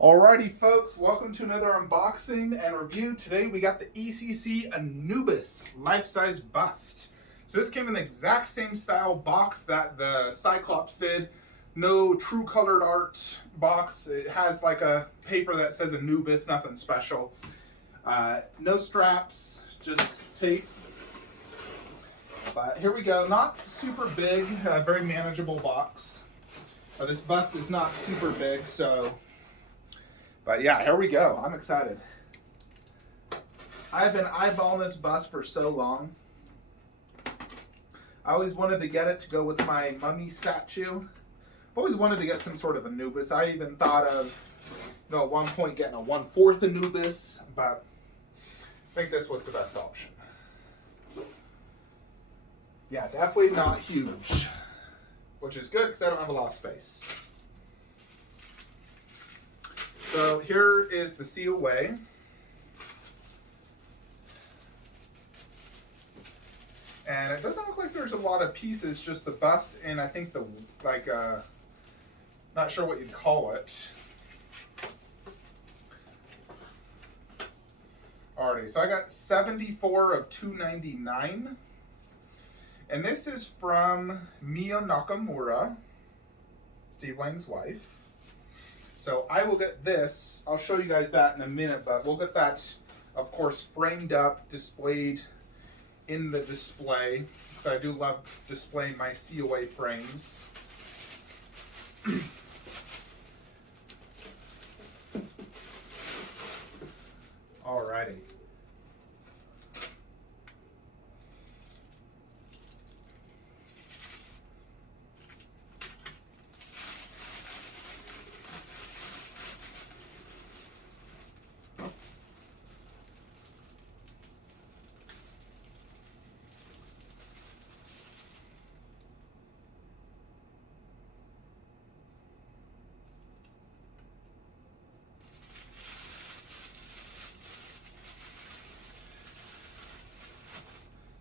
Alrighty folks, welcome to another unboxing and review. Today we got the ECC Anubis life-size bust. So this came in the exact same style box that the Cyclops did. No true colored art box. It has like a paper that says Anubis, nothing special. No straps, just tape. But here we go, not super big, very manageable box. This bust is not super big, so but yeah, here we go. I'm excited. I've been eyeballing this bust for so long. I always wanted to get it to go with my mummy statue. Always wanted to get some sort of Anubis. I even thought of, at one point getting a 1/4 Anubis, but I think this was the best option. Yeah, definitely not huge, which is good because I don't have a lot of space. So here is the seal way. And it doesn't look like there's a lot of pieces, just the bust and I think the, not sure what you'd call it. Alrighty, so I got 74 of 299. And this is from Mio Nakamura, Steve Wang's wife. So I will get this, I'll show you guys that in a minute, but we'll get that, of course, framed up, displayed in the display, because I do love displaying my COA frames. Alrighty.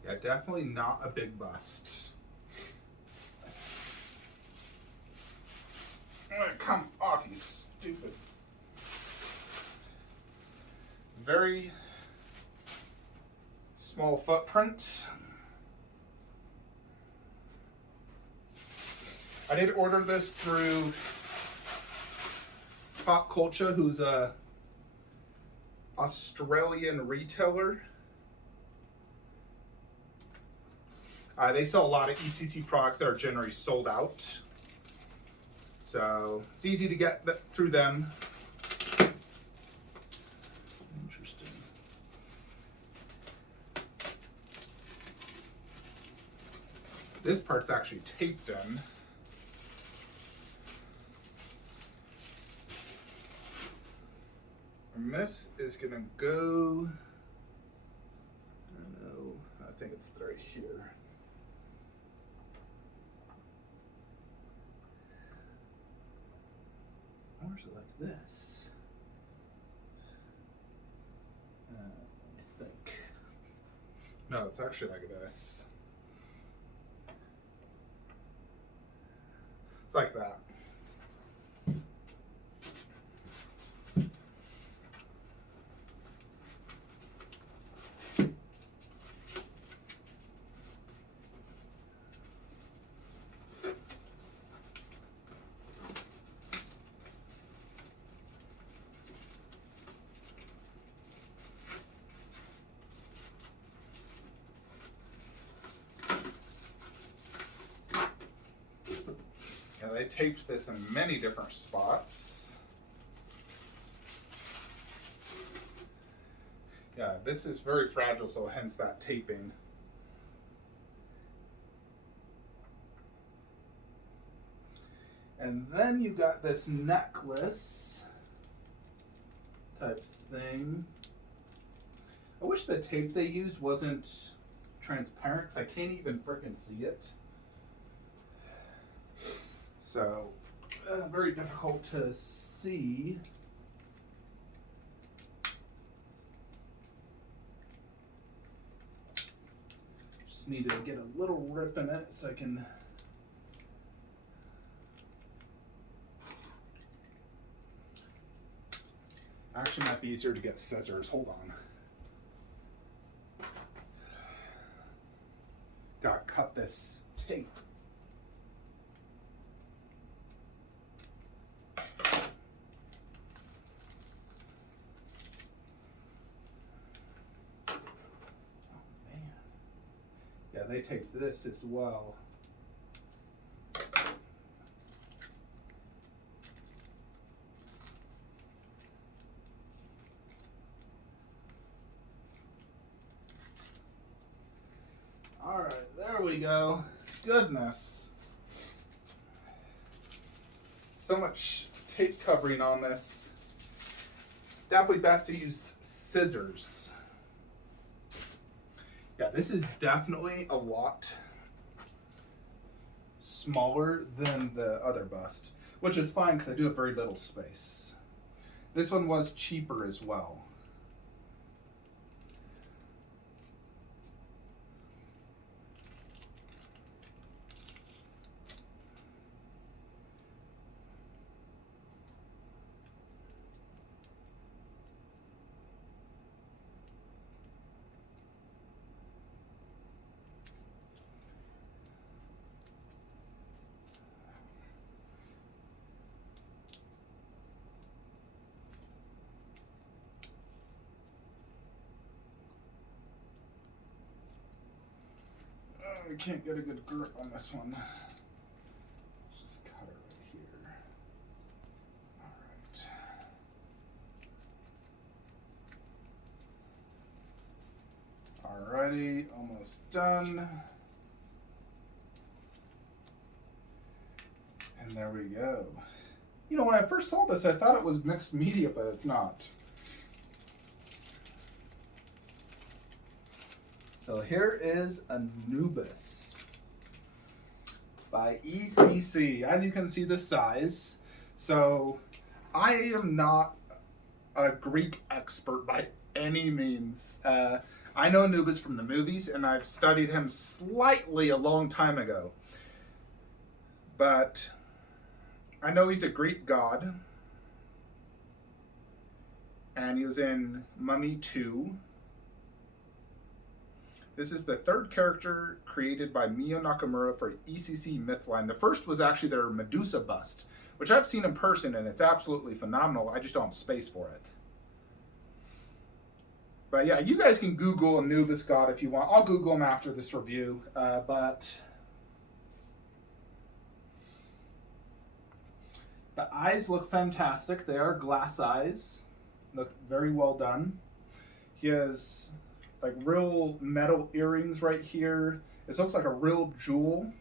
Yeah, definitely not a big bust. Come off, you stupid. Very small footprint. I did order this through Pop Culture, who's a Australian retailer. They sell a lot of ECC products that are generally sold out. So it's easy to get through them. Interesting. This part's actually taped in. And this is gonna go, I don't know, I think it's right here. Or is it like this? Let me think. No, it's actually like this. It's like that. And they taped this in many different spots. Yeah, this is very fragile, so hence that taping. And then you got this necklace type thing. I wish the tape they used wasn't transparent, because I can't even freaking see it. So, very difficult to see. Just need to get a little rip in it so I can Actually, might be easier to get scissors. Hold on. Gotta cut this tape. Yeah, they take this as well. All right, there we go. Goodness. So much tape covering on this. Definitely best to use scissors. Yeah, this is definitely a lot smaller than the other bust, which is fine because I do have very little space. This one was cheaper as well. I can't get a good grip on this one. Let's just cut it right here. All right. Alrighty, almost done. And there we go. You know, when I first saw this, I thought it was mixed media, but it's not. So here is Anubis by ECC. As you can see the size. So I am not a Greek expert by any means. I know Anubis from the movies, and I've studied him slightly a long time ago. But I know he's a Greek god. And he was in Mummy 2. This is the third character created by Mio Nakamura for ECC Mythline. The first was actually their Medusa bust, which I've seen in person, and it's absolutely phenomenal. I just don't have space for it. But yeah, you guys can Google Anubis God if you want. I'll Google him after this review. But the eyes look fantastic. They are glass eyes. Look very well done. He has like real metal earrings right here. This looks like a real jewel,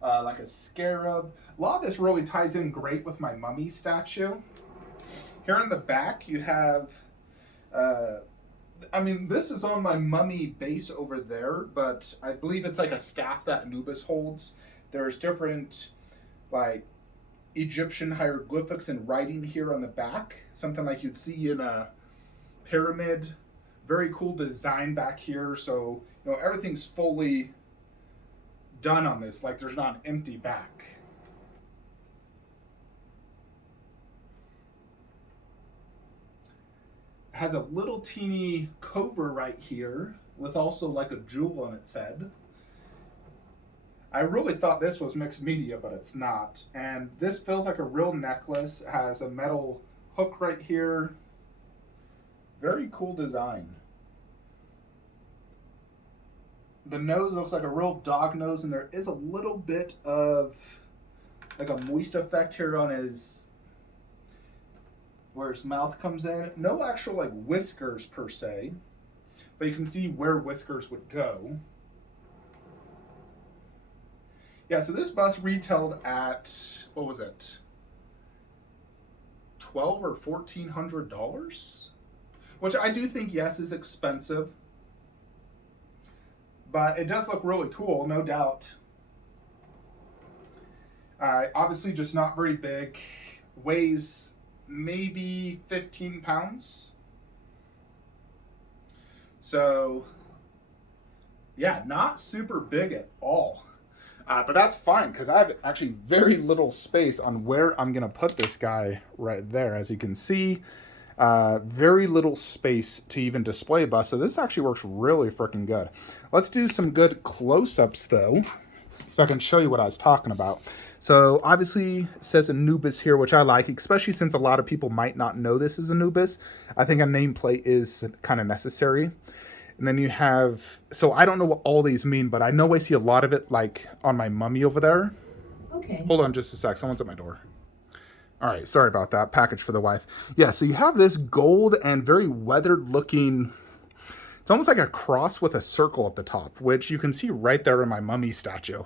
like a scarab. A lot of this really ties in great with my mummy statue. Here in the back you have, I mean, this is on my mummy base over there, but I believe it's like a staff that Anubis holds. There's different like Egyptian hieroglyphics and writing here on the back, something like you'd see in a pyramid. Very cool design back here, so you know everything's fully done on this, like there's not an empty back. It has a little teeny cobra right here with also like a jewel on its head. I really thought this was mixed media, but it's not. And this feels like a real necklace. It has a metal hook right here. Very cool design. The nose looks like a real dog nose, and there is a little bit of like a moist effect here on his, where his mouth comes in. No actual like whiskers per se, but you can see where whiskers would go. Yeah, so this bust retailed at, what was it? $1,200 or $1,400? Which I do think, yes, is expensive. But it does look really cool, no doubt. Obviously just not very big. Weighs maybe 15 pounds. So, yeah, not super big at all. But that's fine, because I have actually very little space on where I'm going to put this guy right there. As you can see, Very little space to even display a bust, so this actually works really freaking good. Let's do some good close-ups though, so I can show you what I was talking about. So obviously it says Anubis here, which I like, especially since a lot of people might not know this is Anubis. I think a nameplate is kind of necessary. And then you have, so I don't know what all these mean, but I know I see a lot of it like on my mummy over there. Okay. Hold on just a sec, someone's at my door. All right, sorry about that, package for the wife. Yeah, so you have this gold and very weathered looking, it's almost like a cross with a circle at the top, which you can see right there in my mummy statue.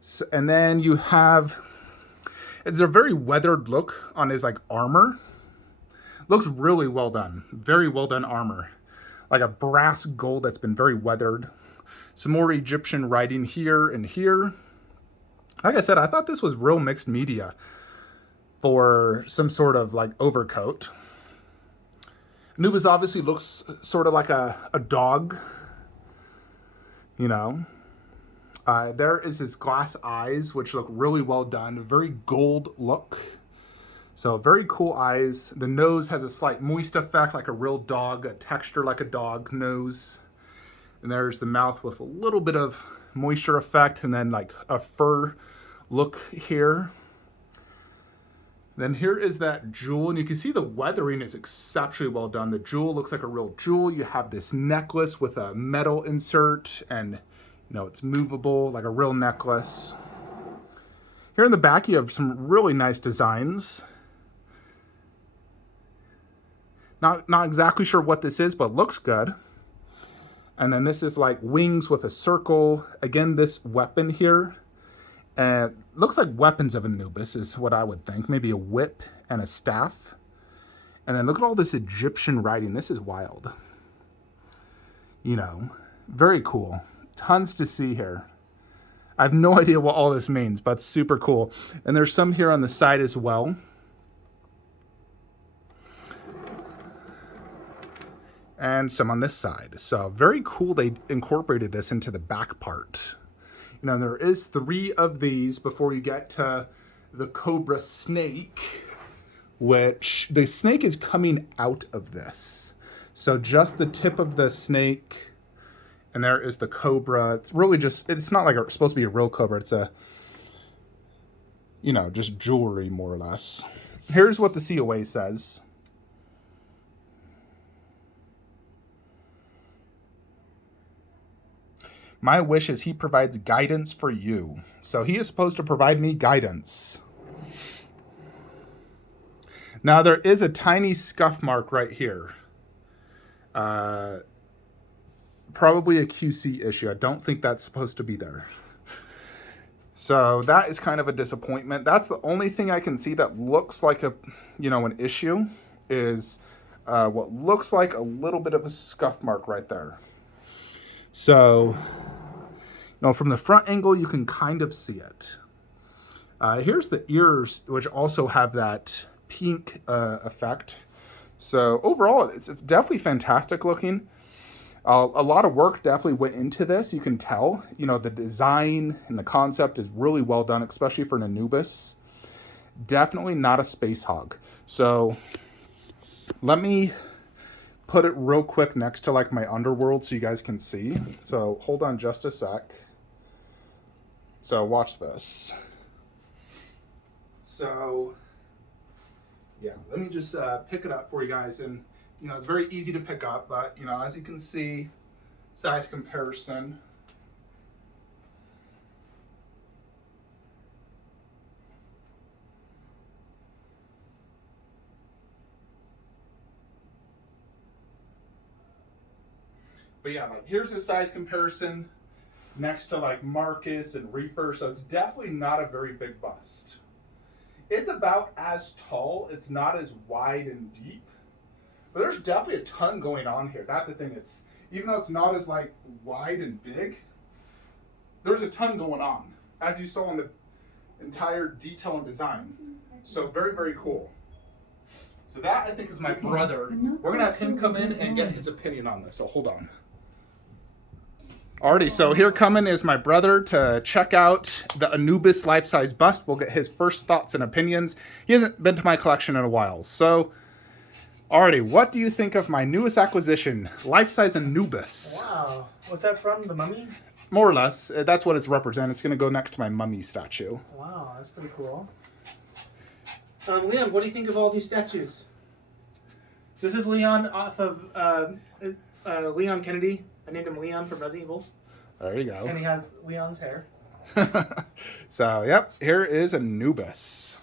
So, and then you have, it's a very weathered look on his like armor. Looks really well done, very well done armor. Like a brass gold that's been very weathered. Some more Egyptian writing here and here. Like I said, I thought this was real mixed media for some sort of like overcoat. Anubis obviously looks sort of like a dog, you know. There is his glass eyes, which look really well done. Very gold look. So very cool eyes. The nose has a slight moist effect like a real dog, a texture like a dog nose. And there's the mouth with a little bit of moisture effect and then like a fur look here. Then here is that jewel, and you can see the weathering is exceptionally well done. The jewel looks like a real jewel. You have this necklace with a metal insert and you know, it's movable like a real necklace. Here in the back you have some really nice designs. Not exactly sure what this is, but looks good. And then this is like wings with a circle. Again, this weapon here. Looks like weapons of Anubis is what I would think. Maybe a whip and a staff. And then look at all this Egyptian writing. This is wild. You know, very cool. Tons to see here. I have no idea what all this means, but super cool. And there's some here on the side as well. And some on this side. So very cool they incorporated this into the back part. You know, there is 3 of these before you get to the cobra snake, which the snake is coming out of this. So just the tip of the snake, and there is the cobra. It's really just, it's not like it's supposed to be a real cobra. It's a, you know, just jewelry more or less. Here's what the COA says. My wish is he provides guidance for you. So he is supposed to provide me guidance. Now there is a tiny scuff mark right here. Probably a QC issue. I don't think that's supposed to be there. So that is kind of a disappointment. That's the only thing I can see that looks like a, you know, an issue is what looks like a little bit of a scuff mark right there. So, you know, from the front angle, you can kind of see it. Here's the ears, which also have that pink effect. So overall, it's definitely fantastic looking. A lot of work definitely went into this. You can tell, you know, the design and the concept is really well done, especially for an Anubis. Definitely not a space hog. So let me put it real quick next to like my underworld so you guys can see. So hold on just a sec. So watch this. So yeah, let me just pick it up for you guys. And you know, it's very easy to pick up, but you know, as you can see, size comparison. But yeah, like here's a size comparison next to like Marcus and Reaper. So it's definitely not a very big bust. It's about as tall. It's not as wide and deep. But there's definitely a ton going on here. That's the thing. It's even though it's not as like wide and big, there's a ton going on, as you saw in the entire detail and design. So very, very cool. So that I think is my brother. We're gonna have him come in and get his opinion on this. So hold on. Alrighty, so here coming is my brother to check out the Anubis life-size bust. We'll get his first thoughts and opinions. He hasn't been to my collection in a while. So Alrighty, what do you think of my newest acquisition, life-size Anubis? Wow. What's that from? The Mummy? More or less, that's what it's representing. It's going to go next to my mummy statue. Wow, that's pretty cool. Leon, what do you think of all these statues? This is Leon off of Leon Kennedy. I named him Leon from Resident Evil. There you go. And he has Leon's hair. So, yep, here is Anubis.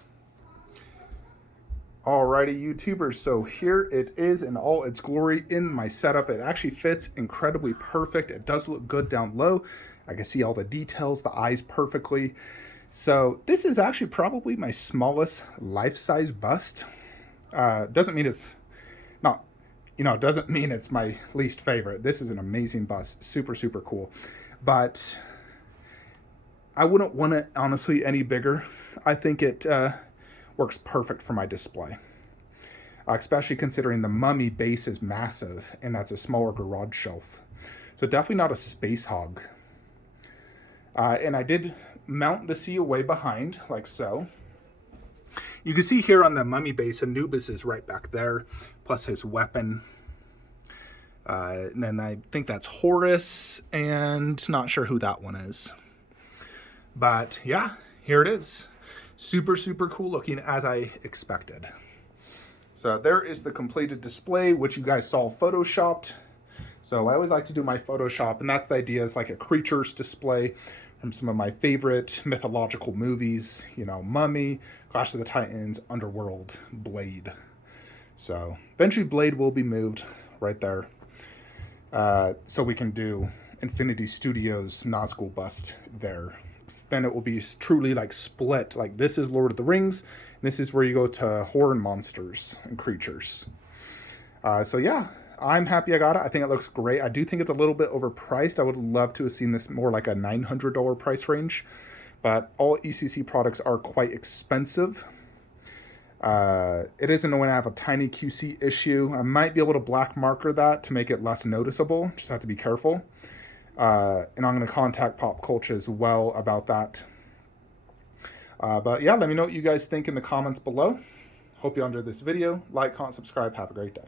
Alrighty, YouTubers, so here it is in all its glory in my setup. It actually fits incredibly perfect. It does look good down low. I can see all the details, the eyes perfectly. So this is actually probably my smallest life-size bust. Doesn't mean it's not, doesn't mean it's my least favorite. This is an amazing bust, super, super cool. But I wouldn't want it, honestly, any bigger. I think it works perfect for my display. Especially considering the mummy base is massive, and that's a smaller garage shelf. So definitely not a space hog. And I did mount the seal way behind, like so. You can see here on the mummy base, Anubis is right back there, plus his weapon. And then I think that's Horus, and not sure who that one is. But yeah, here it is. Super, super cool looking, as I expected. So there is the completed display, which you guys saw photoshopped. So I always like to do my Photoshop, and that's the idea, is like a creatures display from some of my favorite mythological movies, Mummy, Clash of the Titans, Underworld, Blade. So eventually Blade will be moved right there. So we can do Infinity Studios Nazgul bust there. Then it will be truly like split. Like this is Lord of the Rings. And this is where you go to horror and monsters and creatures. So yeah, I'm happy I got it. I think it looks great. I do think it's a little bit overpriced. I would love to have seen this more like a $900 price range. But all ECC products are quite expensive. It is annoying I have a tiny QC issue. I might be able to black marker that to make it less noticeable. Just have to be careful. And I'm going to contact Pop Culture as well about that. But yeah, let me know what you guys think in the comments below. Hope you enjoyed this video. Like, comment, subscribe. Have a great day.